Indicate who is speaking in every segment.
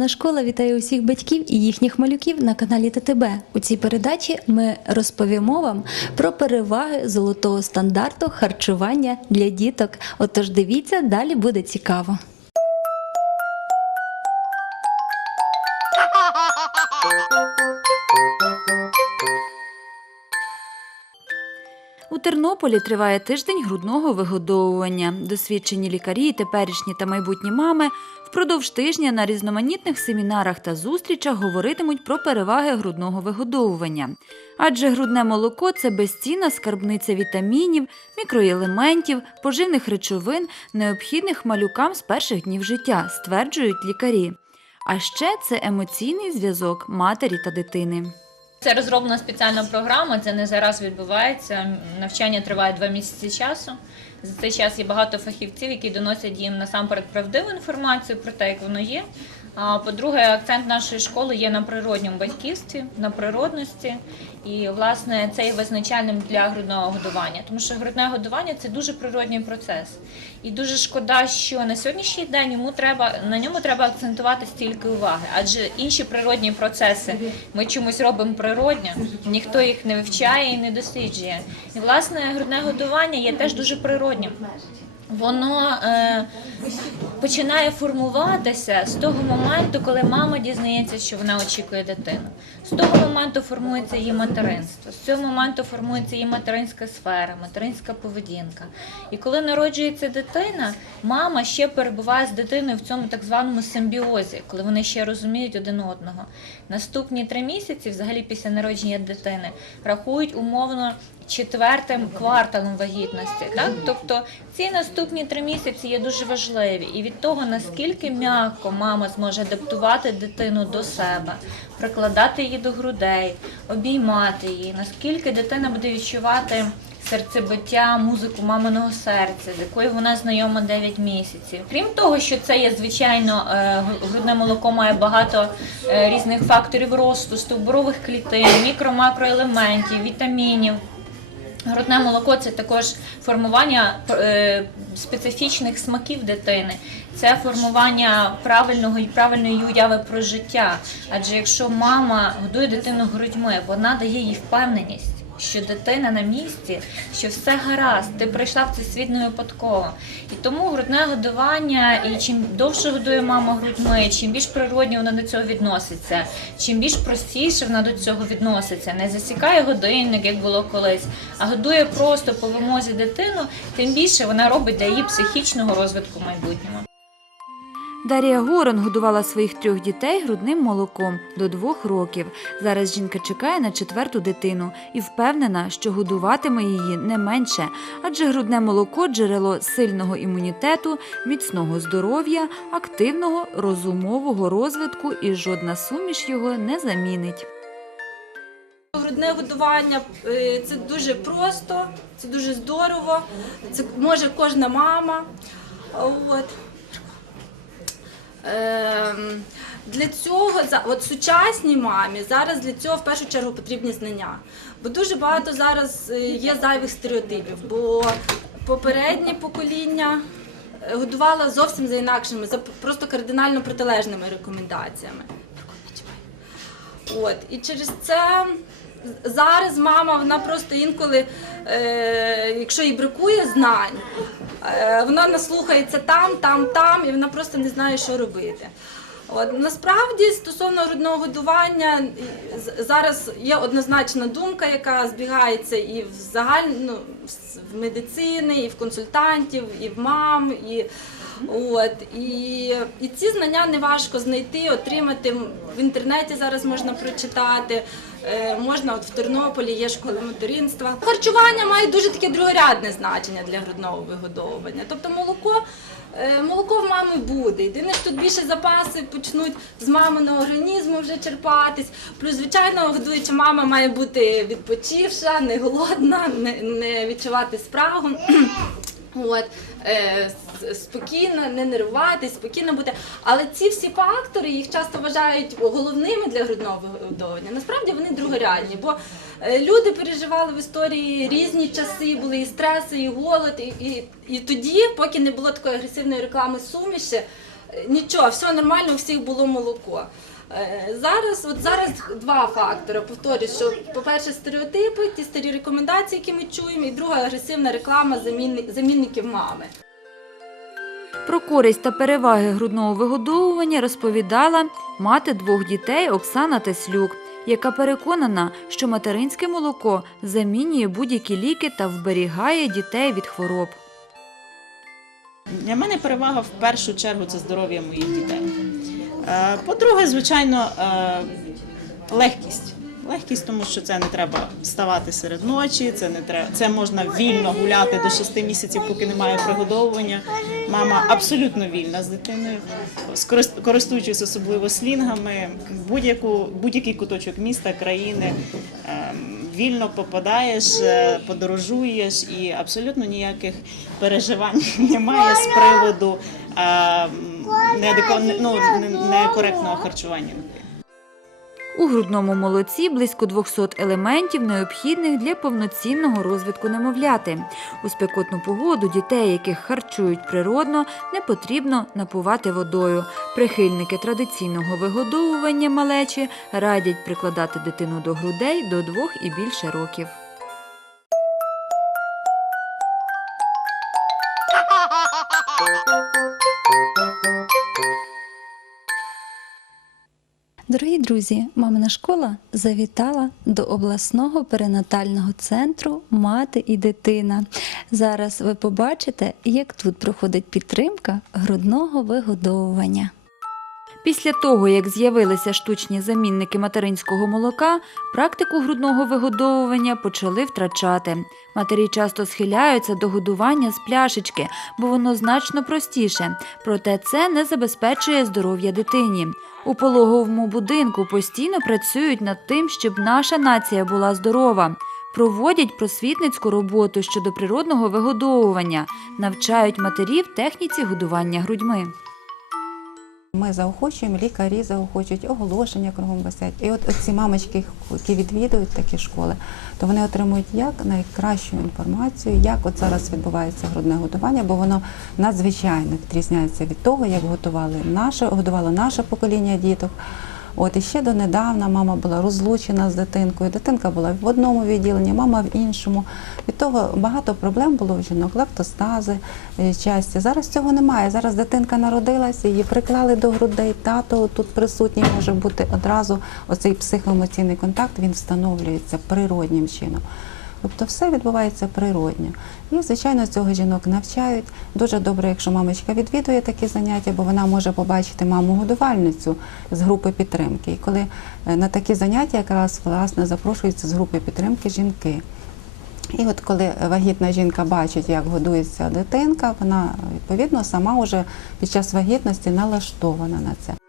Speaker 1: Мамина школа вітає усіх батьків і їхніх малюків на каналі ТТБ. У цій передачі ми розповімо вам про переваги золотого стандарту харчування для діток. Отож, дивіться, далі буде цікаво.
Speaker 2: Тернополі триває тиждень грудного вигодовування. Досвідчені лікарі, теперішні та майбутні мами впродовж тижня на різноманітних семінарах та зустрічах говоритимуть про переваги грудного вигодовування. Адже грудне молоко це безцінна скарбниця вітамінів, мікроелементів, поживних речовин, необхідних малюкам з перших днів життя, стверджують лікарі. А ще це емоційний зв'язок матері та дитини.
Speaker 3: Це розроблена спеціальна програма, це не зараз відбувається. Навчання триває два місяці часу. За цей час є багато фахівців, які доносять їм насамперед правдиву інформацію про те, як воно є. По-друге, акцент нашої школи є на природньому батьківстві, на природності. І власне це є визначальним для грудного годування, тому що грудне годування це дуже природній процес. І дуже шкода, що на сьогоднішній день йому треба на ньому треба акцентувати стільки уваги, адже інші природні процеси ми чомусь робимо природньо, ніхто їх не вивчає і не досліджує. І власне грудне годування є теж дуже природнім. Воно е, починає формуватися з того моменту, коли мама дізнається, що вона очікує дитину. З того моменту формується її материнство, з цього моменту формується її материнська сфера, материнська поведінка. І коли народжується дитина, мама ще перебуває з дитиною в цьому так званому симбіозі, коли вони ще розуміють один одного. Наступні три місяці, взагалі після народження дитини, рахують умовно четвертим кварталом вагітності. Так? Тобто ці наступні три місяці є дуже важливі. І від того, наскільки м'яко мама зможе адаптувати дитину до себе, прикладати її до грудей, обіймати її, наскільки дитина буде відчувати серцебиття, музику маминого серця, з якою вона знайома 9 місяців. Крім того, що це є звичайно е, грудне молоко має багато е, різних факторів росту, стовбурових клітин, мікро-макроелементів, вітамінів. Грудне молоко це також формування е, специфічних смаків дитини, це формування правильного і правильної уяви про життя. Адже якщо мама годує дитину грудьми, вона дає їй впевненість. Що дитина на місці, що все гаразд, ти прийшла в цей світ не випадково. І тому грудне годування, і чим довше годує мама грудьми, чим більш природньо вона до цього відноситься, чим більш простіше вона до цього відноситься, не засікає годинник, як було колись, а годує просто по вимозі дитину, тим більше вона робить для її психічного розвитку в майбутньому.
Speaker 2: Дарія Горон годувала своїх трьох дітей грудним молоком до двох років. Зараз жінка чекає на четверту дитину і впевнена, що годуватиме її не менше, адже грудне молоко джерело сильного імунітету, міцного здоров'я, активного розумового розвитку і жодна суміш його не замінить.
Speaker 4: Грудне годування е, це дуже просто, це дуже здорово. Це може кожна мама. От. Ем, Для цього от сучасній мамі зараз для цього в першу чергу потрібні знання. Бо дуже багато зараз е, є зайвих стереотипів, бо попереднє покоління е, годувало зовсім за інакшими, за просто кардинально протилежними рекомендаціями. От і через це зараз мама вона просто інколи, е, якщо їй бракує знань, е, вона наслухається там, там, там, і вона просто не знає, що робити. От насправді стосовно грудного годування зараз є однозначна думка, яка збігається і в загальну ну, в медицини, і в консультантів, і в мам, і От і, і ці знання не важко знайти, отримати в інтернеті. Зараз можна прочитати. Е, можна от в Тернополі є школа материнства. Харчування має дуже таке другорядне значення для грудного вигодовування. Тобто молоко. е, Молоко в мами буде. Єдине, що тут більше запаси почнуть з маминого організму вже черпатись. Плюс, звичайно, годуюча мама має бути відпочивша, не голодна, не відчувати спрагу. От, е, спокійно, не нервуватись, спокійно бути. Але ці всі фактори їх часто вважають головними для грудного вигодовування. Насправді вони другорядні, бо е, люди переживали в історії різні часи, були і стреси, і голод, і, і, і тоді, поки не було такої агресивної реклами суміші. е, нічого, все нормально, у всіх було молоко. Е, Зараз, от зараз два фактори. Повторюю, що, по-перше, стереотипи, ті старі рекомендації, які ми чуємо, і друга агресивна реклама замінників мами.
Speaker 2: Про користь та переваги грудного вигодовування розповідала мати двох дітей Оксана Теслюк, яка переконана, що материнське молоко замінює будь-які ліки та вберігає дітей від хвороб.
Speaker 5: Для мене перевага в першу чергу це здоров'я моїх дітей. Е, По-друге, звичайно, е, легкість. Легкість, тому що це не треба вставати серед ночі, це не треба, це можна вільно гуляти до 6 місяців, поки немає пригодовування. Мама абсолютно вільна з дитиною, користуючись особливо слінгами, будь-яку будь-який куточок міста, країни. ем, Вільно попадаєш, е, подорожуєш і абсолютно ніяких переживань немає з приводу ну, не- некоректного харчування.
Speaker 2: У грудному молоці близько 200 елементів, необхідних для повноцінного розвитку немовляти. У спекотну погоду дітей, яких харчують природно, не потрібно напувати водою. Прихильники традиційного вигодовування малечі радять прикладати дитину до грудей до двох і більше років.
Speaker 1: Дорогі друзі, мамина школа завітала до обласного перинатального центру Мати і дитина. Зараз ви побачите, як тут проходить підтримка грудного вигодовування.
Speaker 2: Після того, як з'явилися штучні замінники материнського молока, практику грудного вигодовування почали втрачати. Матері часто схиляються до годування з пляшечки, бо воно значно простіше. Проте це не забезпечує здоров'я дитині. У пологовому будинку постійно працюють над тим, щоб наша нація була здорова. Проводять просвітницьку роботу щодо природного вигодовування, навчають матерів техніці годування грудьми.
Speaker 6: Ми заохочуємо, лікарі заохочують, оголошення кругом висять. І от ці мамочки, які відвідують такі школи, то вони отримують як найкращу інформацію, як от зараз відбувається грудне годування, бо воно надзвичайно відрізняється від того, як готували наше, годувало наше покоління діток. От і ще донедавна мама була розлучена з дитинкою. Дитинка була в одному відділенні, мама в іншому. Від того багато проблем було в жінок, лактостази е, часті. Зараз цього немає. Зараз дитинка народилася, її приклали до грудей. Тато тут присутній може бути одразу. Оцей психоемоційний контакт він встановлюється природнім чином. Тобто все відбувається природньо. І, звичайно, цього жінок навчають. Дуже добре, якщо мамочка відвідує такі заняття, бо вона може побачити маму-годувальницю з групи підтримки. І коли е, на такі заняття якраз власне запрошуються з групи підтримки жінки. І от коли вагітна жінка бачить, як годується дитинка, вона відповідно сама вже під час вагітності налаштована на це.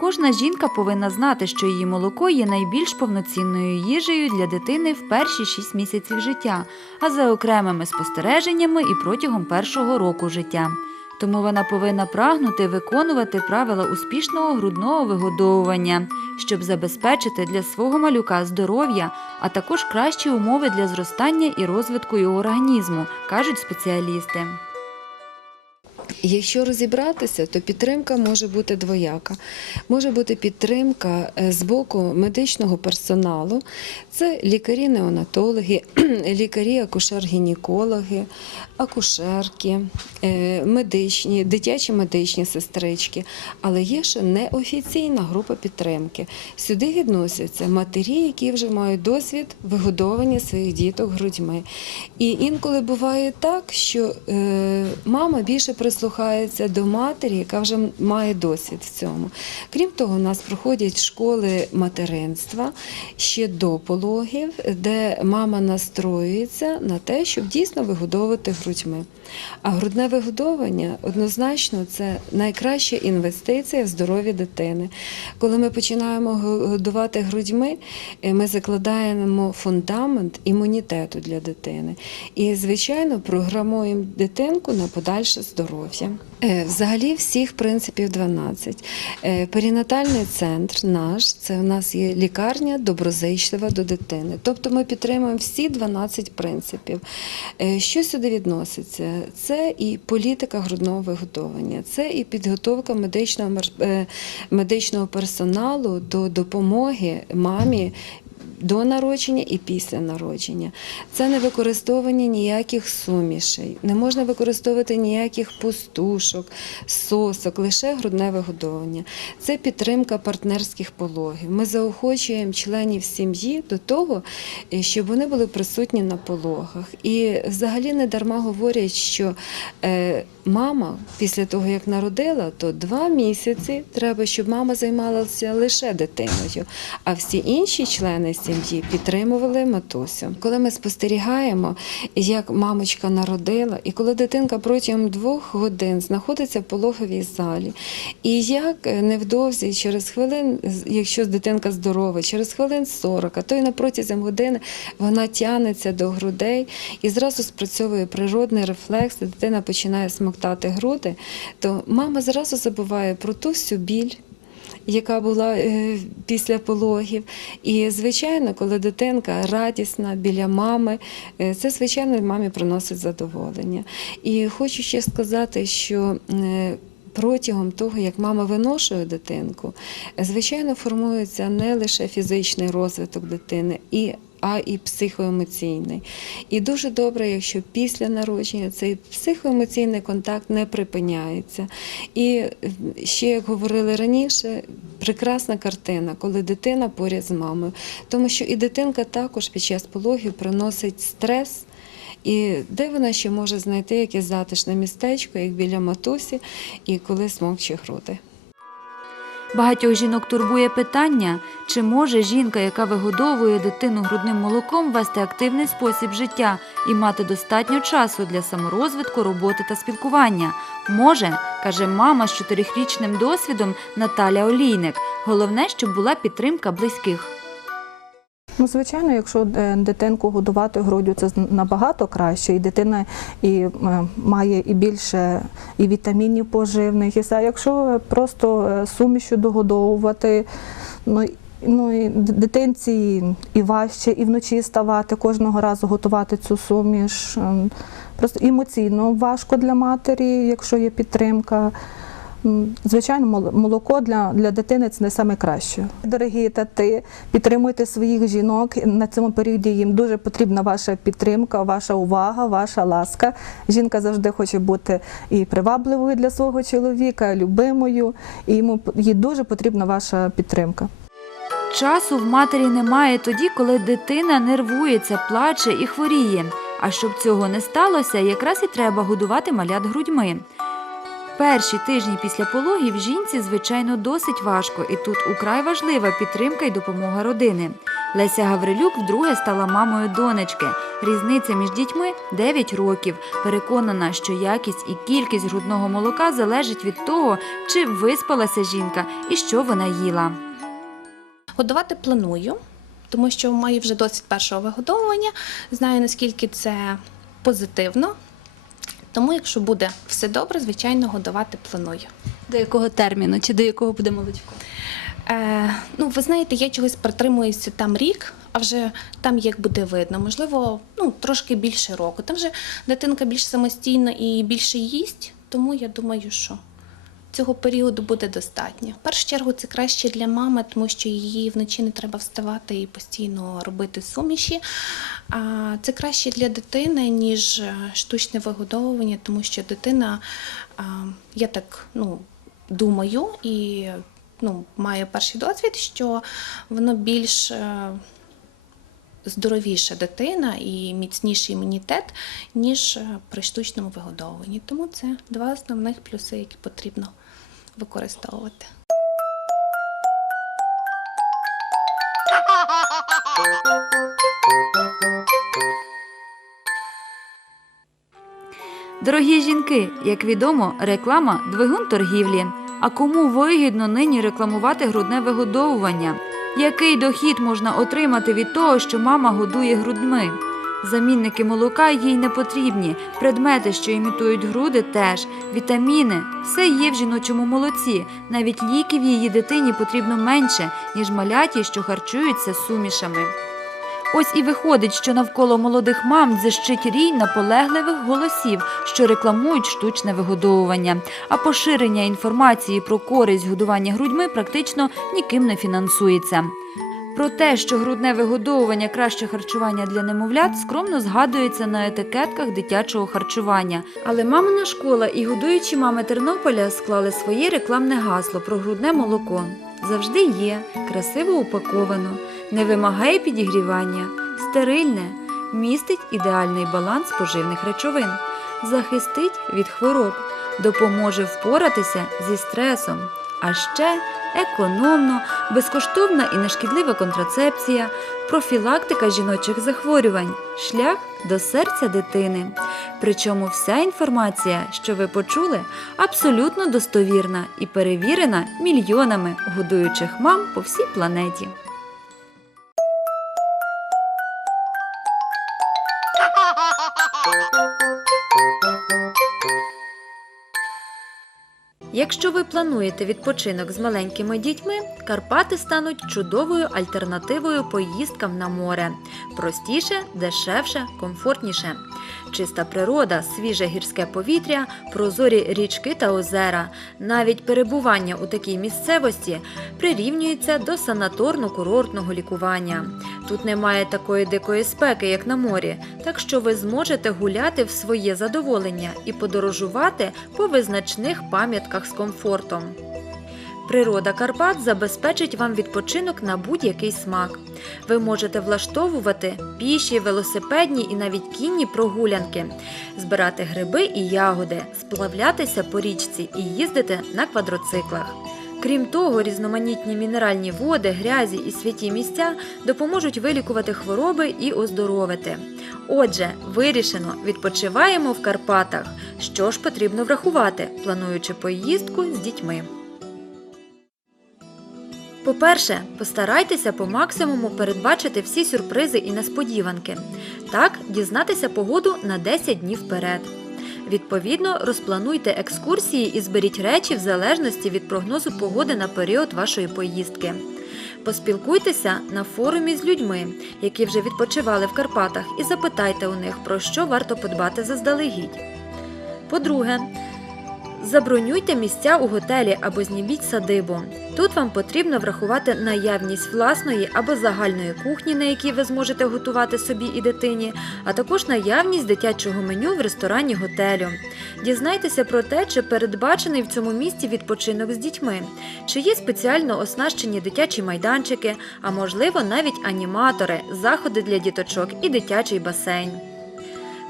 Speaker 2: Кожна жінка повинна знати, що її молоко є найбільш повноцінною їжею для дитини в перші 6 місяців життя, а за окремими спостереженнями і протягом першого року життя. Тому вона повинна прагнути виконувати правила успішного грудного вигодовування, щоб забезпечити для свого малюка здоров'я, а також кращі умови для зростання і розвитку його організму, кажуть спеціалісти.
Speaker 7: Якщо розібратися, то підтримка може бути двояка. Може бути підтримка е, з боку медичного персоналу, це лікарі-неонатологи, лікарі-акушер-гінекологи, акушерки, е, медичні, дитячі медичні сестрички. Але є ще неофіційна група підтримки. Сюди відносяться матері, які вже мають досвід вигодовування своїх діток грудьми. І інколи буває так, що е, мама більше прислухається до матері, яка вже має досвід в цьому. Крім того, у нас проходять школи материнства ще до пологів, де мама настроюється на те, щоб дійсно вигодовувати грудьми. А грудне вигодовування однозначно це найкраща інвестиція в здоров'я дитини. Коли ми починаємо годувати грудьми, е, ми закладаємо фундамент імунітету для дитини. І, звичайно, програмуємо дитинку на подальше здоров'я. Здоров'я. Е, Взагалі всіх принципів 12. Е, Перинатальний центр наш це у нас є лікарня доброзичлива до дитини. Тобто ми підтримуємо всі 12 принципів. Е, Що сюди відноситься? Це і політика грудного виготовлення, це і підготовка медичного, медичного персоналу до допомоги мамі до народження і після народження. Це не використовування ніяких сумішей, не можна використовувати ніяких пустушок, сосок, лише грудне вигодовування. Це підтримка партнерських пологів. Ми заохочуємо членів сім'ї до того, е, щоб вони були присутні на пологах. І взагалі не дарма говорять, що е, мама після того, як народила, то два місяці треба, щоб мама займалася лише дитиною, а всі інші члени сім'ї підтримували матусю. Коли ми спостерігаємо, як мамочка народила, і коли дитинка протягом двох годин знаходиться в пологовій залі, і як е, невдовзі, через хвилин, якщо дитинка здорова, через хвилин 40, а то й на протязі години вона тягнеться до грудей і зразу спрацьовує природний рефлекс, дитина починає смоктати груди, то мама зразу забуває про ту всю біль. Яка була е, після пологів. І, звичайно, коли дитинка радісна біля мами, е, це, звичайно, мамі приносить задоволення. І хочу ще сказати, що е, протягом того, як мама виношує дитинку, звичайно, формується не лише фізичний розвиток дитини, і а і психоемоційний. І дуже добре, якщо після народження цей психоемоційний контакт не припиняється. І е, ще, як говорили раніше, прекрасна картина, коли дитина поряд з мамою. Тому що і дитинка також під час пологів приносить стрес. І де вона ще може знайти якесь затишне містечко, як біля матусі, і коли смокче груди.
Speaker 2: Багатьох жінок турбує питання, чи може жінка, яка вигодовує дитину грудним молоком, вести активний спосіб життя і мати достатньо часу для саморозвитку, роботи та спілкування. Може, каже мама з чотирихрічним досвідом Наталя Олійник. Головне, щоб була підтримка близьких.
Speaker 8: Ну, звичайно, якщо е, дитинку годувати груддю, це набагато краще, і дитина і е, має і більше і вітамінів поживних, і. А якщо просто е, сумішю догодовувати, ну, ну і дитинці і важче, і вночі ставати, кожного разу готувати цю суміш. Ем, Просто емоційно важко для матері, якщо є підтримка. Звичайно, мол- молоко для, для дитини це не найкраще. Дорогі тати, підтримуйте своїх жінок. На цьому періоді їм дуже потрібна ваша підтримка, ваша увага, ваша ласка. Жінка завжди хоче бути і привабливою для свого чоловіка, любимою, і йому їй дуже потрібна ваша підтримка.
Speaker 2: Часу в матері немає тоді, коли дитина нервується, плаче і хворіє. А щоб цього не сталося, якраз і треба годувати малят грудьми. Перші тижні після пологів жінці, звичайно, досить важко, і тут украй важлива підтримка і допомога родини. Леся Гаврилюк вдруге стала мамою донечки. Різниця між дітьми 9 років. Переконана, що якість і кількість грудного молока залежить від того, чи виспалася жінка і що вона їла.
Speaker 9: Годувати планую, тому що маю вже досвід першого вигодовування. Знаю, наскільки це позитивно. Тому, якщо буде все добре, звичайно, годувати планую.
Speaker 1: До якого терміну чи до якого буде молочко?
Speaker 9: Е, ну, ви знаєте, я чогось притримуюся там рік, а вже там як буде видно. Можливо, ну, трошки більше року. Там вже дитинка більш самостійна і більше їсть, тому я думаю, що цього періоду буде достатньо. В першу чергу це краще для мами, тому що її вночі не треба вставати і постійно робити суміші. А це краще для дитини, ніж е, штучне вигодовування, тому що дитина, я так ну, думаю і ну, маю перший досвід, що воно більш е, здоровіша дитина і міцніший імунітет, ніж е, при штучному вигодовуванні. Тому це два основних плюси, які потрібно використовувати.
Speaker 2: Дорогі жінки, як відомо, реклама двигун торгівлі. А кому вигідно нині рекламувати грудне вигодовування? Який дохід можна отримати від того, що мама годує грудьми? Замінники молока їй не потрібні, предмети, що імітують груди, теж, вітаміни, все є в жіночому молоці. Навіть ліків її дитині потрібно менше, ніж маляті, що харчуються сумішами. Ось і виходить, що навколо молодих мам дзищить рій наполегливих голосів, що рекламують штучне вигодовування, а поширення інформації про користь годування грудьми практично ніким не фінансується. Про те, що грудне вигодовування краще харчування для немовлят, скромно згадується на етикетках дитячого харчування. Але мамина школа і годуючі мами Тернополя склали своє рекламне гасло про грудне молоко. Завжди є, красиво упаковано, не вимагає підігрівання, стерильне, містить ідеальний баланс поживних речовин, захистить від хвороб, допоможе впоратися зі стресом, а ще економно, безкоштовна і нешкідлива контрацепція, профілактика жіночих захворювань, шлях до серця дитини. Причому вся інформація, що ви почули, абсолютно достовірна і перевірена мільйонами годуючих мам по всій планеті. Якщо ви плануєте відпочинок з маленькими дітьми, Карпати стануть чудовою альтернативою поїздкам на море. Простіше, дешевше, комфортніше. Чиста природа, свіже гірське повітря, прозорі річки та озера. Навіть перебування у такій місцевості прирівнюється до санаторно-курортного лікування. Тут немає такої дикої спеки, як на морі, так що ви зможете гуляти в своє задоволення і подорожувати по визначних пам'ятках з комфортом. Природа Карпат забезпечить вам відпочинок на будь-який смак. Ви можете влаштовувати піші, велосипедні і навіть кінні прогулянки, збирати гриби і ягоди, сплавлятися по річці і їздити на квадроциклах. Крім того, різноманітні мінеральні води, грязі і святі місця допоможуть вилікувати хвороби і оздоровити. Отже, вирішено, відпочиваємо в Карпатах. Що ж потрібно врахувати, плануючи поїздку з дітьми. По-перше, постарайтеся по максимуму передбачити всі сюрпризи і несподіванки. Так, дізнатися погоду на 10 днів вперед. Відповідно, розплануйте екскурсії і зберіть речі в залежності від прогнозу погоди на період вашої поїздки. Поспілкуйтеся на форумі з людьми, які вже відпочивали в Карпатах, і запитайте у них, про що варто подбати заздалегідь. По-друге, Забронюйте місця у готелі або зніміть садибу. Тут вам потрібно врахувати наявність власної або загальної кухні, на якій ви зможете готувати собі і дитині, а також наявність дитячого меню в ресторані готелю. Дізнайтеся про те, чи передбачений в цьому місті відпочинок з дітьми, чи є спеціально оснащені дитячі майданчики, а можливо навіть аніматори, заходи для діточок і дитячий басейн.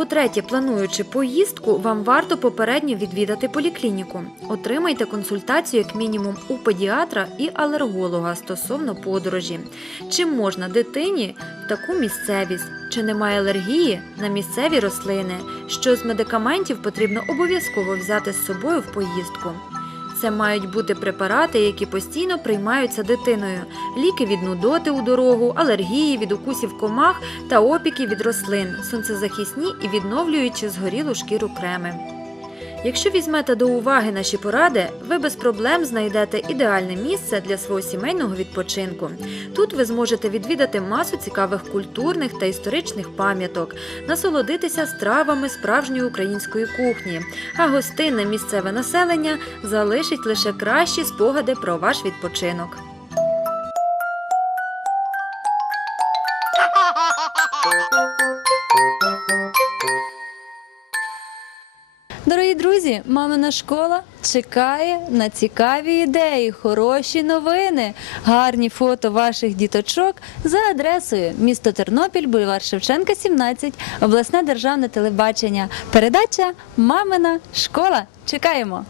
Speaker 2: По-третє, плануючи поїздку, вам варто попередньо відвідати поліклініку. Отримайте консультацію як мінімум у педіатра і алерголога стосовно подорожі. Чи можна дитині в таку місцевість, чи немає алергії на місцеві рослини, що з медикаментів потрібно обов'язково взяти з собою в поїздку. Це мають бути препарати, які постійно приймаються дитиною, ліки від нудоти у дорогу, алергії від укусів комах та опіки від рослин, сонцезахисні і відновлюючи згорілу шкіру креми. Якщо візьмете до уваги наші поради, ви без проблем знайдете ідеальне місце для свого сімейного відпочинку. Тут ви зможете відвідати масу цікавих культурних та історичних пам'яток, насолодитися стравами справжньої української кухні, а гостинне місцеве населення залишить лише кращі спогади про ваш відпочинок.
Speaker 1: Друзі, мамина школа чекає на цікаві ідеї, хороші новини, гарні фото ваших діточок за адресою місто Тернопіль, бульвар Шевченка, 17, обласне державне телебачення. Передача Мамина школа. Чекаємо.